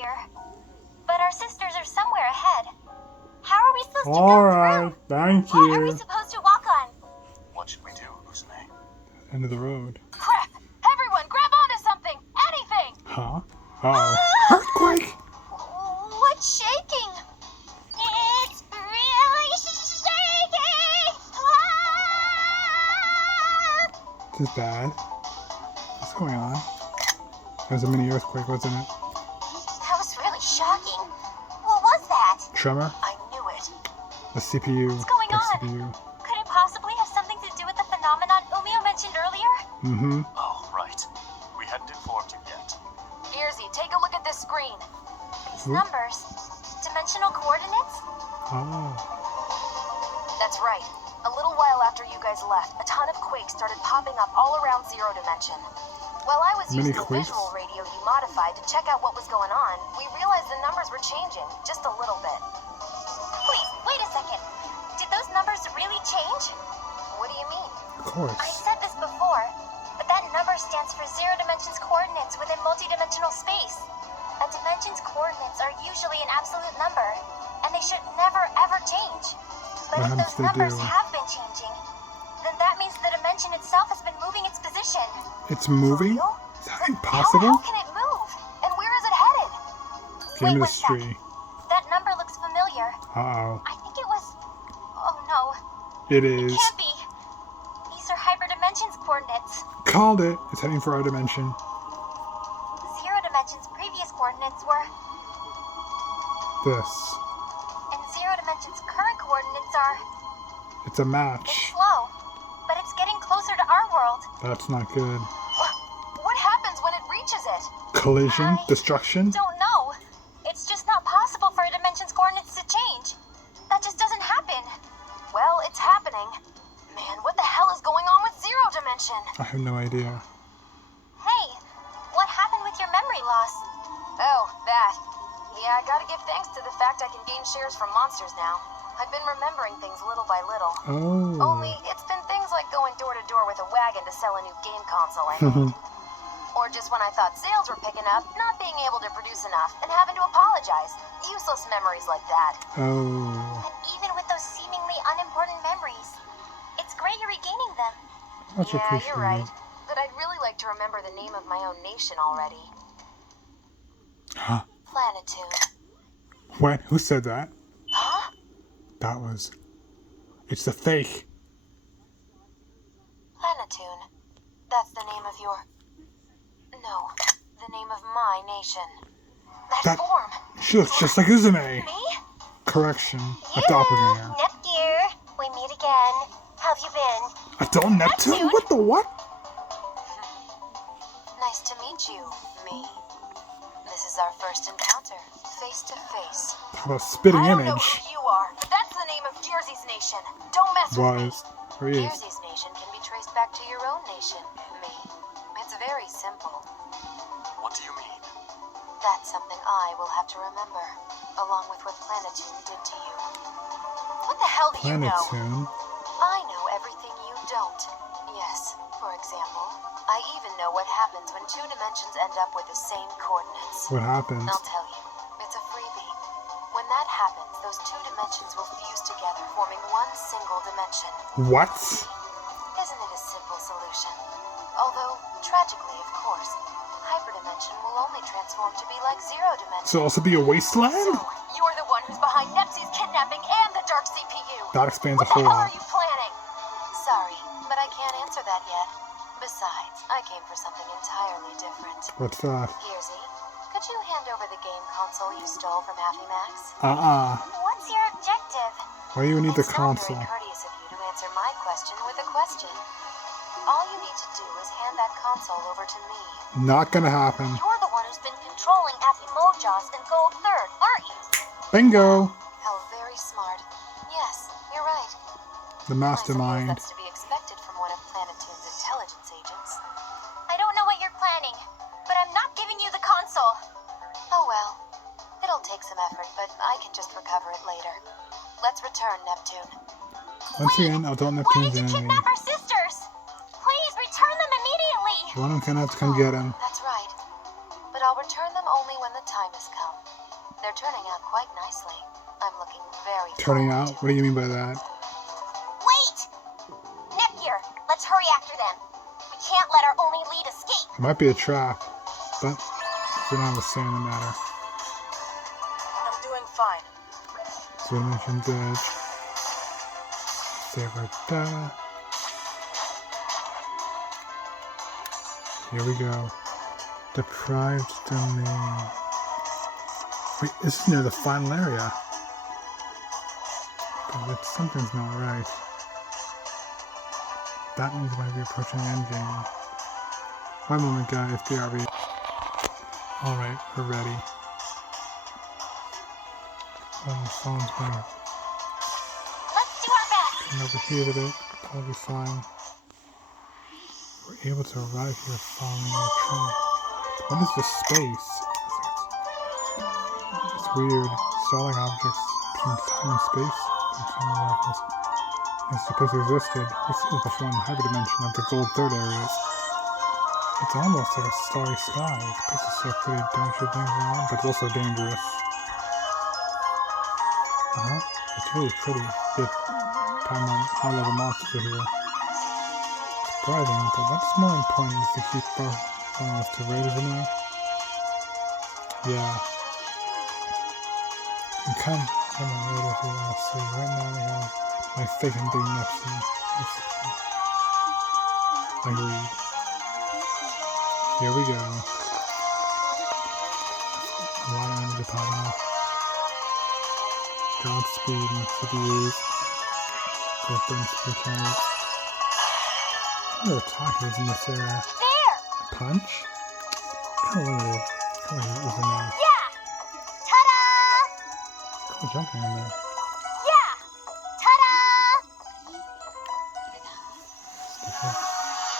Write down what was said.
here. But our sisters are somewhere ahead. How are we supposed to go Alright, through? thank What are we you. supposed to walk on? What should we do, Kurome? End of the road. Crap! Everyone, grab onto something! Anything! Huh? Uh-oh. Earthquake! What's shaking? It's really shaking! This is bad. What's going on? It was a mini earthquake, wasn't it? That was really shocking. What was that? Tremor? I knew it. The CPU. What's going on? CPU. Could it possibly have something to do with the phenomenon Umio mentioned earlier? Mm-hmm. Oh, right. We hadn't informed you yet. Earsy, take a look at this screen. These Oop. numbers. Dimensional coordinates? Oh. That's right. A little while after you guys left, a ton of quakes started popping up all around Zero Dimension. While I was Many using the quakes? visual radio you modified to check out what was going on, we realized the numbers were changing, just a little bit. Please, wait a second. Did those numbers really change? What do you mean? Of course. I said this before, but that number stands for Zero Dimension's coordinates within multidimensional space. A dimension's coordinates are usually an absolute number, and they should never ever change. But What if happens those if they numbers do? have been changing, then that means the dimension itself has been moving its position. It's moving? For real? Is that How impossible? can it move? And where is it headed? Game Wait one mystery. sec. That number looks familiar. Uh-oh. I think it was... Oh no. It It is. can't be. These are hyperdimension's coordinates. Called it. It's heading for our dimension. Zero Dimension's previous coordinates were... This. And Zero Dimension's current coordinates are... It's a It's match. slow, but it's getting closer to our world. That's not good. What happens when it reaches it? Collision? I Destruction? Don't know. It's just not possible for a dimension's coordinates to change. That just doesn't happen. Well, it's happening. Man, what the hell is going on with Zero Dimension? I have no idea. Hey, what happened with your memory loss? Oh, that. Yeah, I gotta give thanks to the fact I can gain shares from monsters now. I've been remembering things little by little. Oh. Only, it's been things like going door to door with a wagon to sell a new game console I made. Or just when I thought sales were picking up, not being able to produce enough, and having to apologize. Useless memories like that. Oh. But even with those seemingly unimportant memories, it's great you're regaining them. Much Yeah, appreciated. you're right. But I'd really like to remember the name of my own nation already. Huh? Planitude. What? Who said that? Huh? That was... It's the fake. Planitude. That's the name of your... No, the name of my nation. That form. She looks just like Uzume. Me? Correction. A doppelganger. Nepgear. We meet again. How have you been? Adult Neptune? What the what? Nice to meet you, me. This is our first encounter, face to face. How about spitting I don't know image? who you are, but that's the name of Jersey's nation. Don't mess with me. Was. Or is. Jersey's nation can be traced back to your own nation, me. It's very simple. What do you mean? That's something I will have to remember, along with what Planitude did to you. What the hell do you know? Planitude. I know everything you don't. Yes, for example, I even know what happens when two dimensions end up with the same coordinates. What happens? I'll tell you. It's a freebie. When that happens, those two dimensions will fuse together, forming one single dimension. What? Isn't it a simple solution? Although, tragically, of course, hyperdimension will only transform to be like Zero Dimension. So also be a wasteland? So, you're the one who's behind Nepsi's kidnapping and the Dark CPU. That explains a What whole the hell lot. are you planning? Sorry, but I can't answer that yet. Besides, I came for something entirely different. What's that? Gearsy, could you hand over the game console you stole from Happy Max? What's your objective? Why do you need the It's not console? very courteous of you to answer my question with a question. All you need to do is hand that console over to me. Not gonna happen. You're the one who's been controlling Happy Mojas and Gold Third, aren't you? Bingo! How very smart. Yes, you're right. The I mastermind. suppose that's to be expected from one of Planitude's intelligence agents. I don't know what you're planning, but I'm not giving you the console. Oh well. It'll take some effort, but I can just recover it later. Let's return, Neptune. Once again, Adult Why Neptune's did you enemy. kidnap our sisters? Please return them immediately! One of them gonna have to come get him. That's right. But I'll return them only when the time time has come. They're turning out quite nicely. I'm looking very Turning forward out? to What do you mean by that? Wait! Nepgear, let's hurry after them. We can't let our only lead escape. It might be a trap, but we don't have a say in the matter. I'm doing fine. So we mentioned Edge. Save our data. Here we go. Deprived domain. Wait, this is near the final area. But something's not right. That means we might be approaching the end game. One moment, guys. BRB. Alright, we're ready. The phone's going Let's do our best. to overheat a bit. That'll be fine. We're able to arrive here following the train. What is this space? It's weird. Starlight objects between time and space. It's supposed to existed. This is before in the hyperdimension of the gold third areas. It's almost like a starry sky. This place is so pretty, don't you think, Ron? But it's also dangerous. It's really pretty. Good. High-level monsters are here. Surprising, but what's more important is to keep following us to raid, isn't it? Yeah. You come on later if you want to see. Right now we have my fake and big nephew. Agreed. Here we go. A lot of energy popping off. Godspeed and CPUs. Go burn speed cameras. There are talkers in this area. There! Punch? Kind of limited. Kind of using that. Yeah! Ta-da! Cool jumping in there. Yeah! Ta-da! Okay.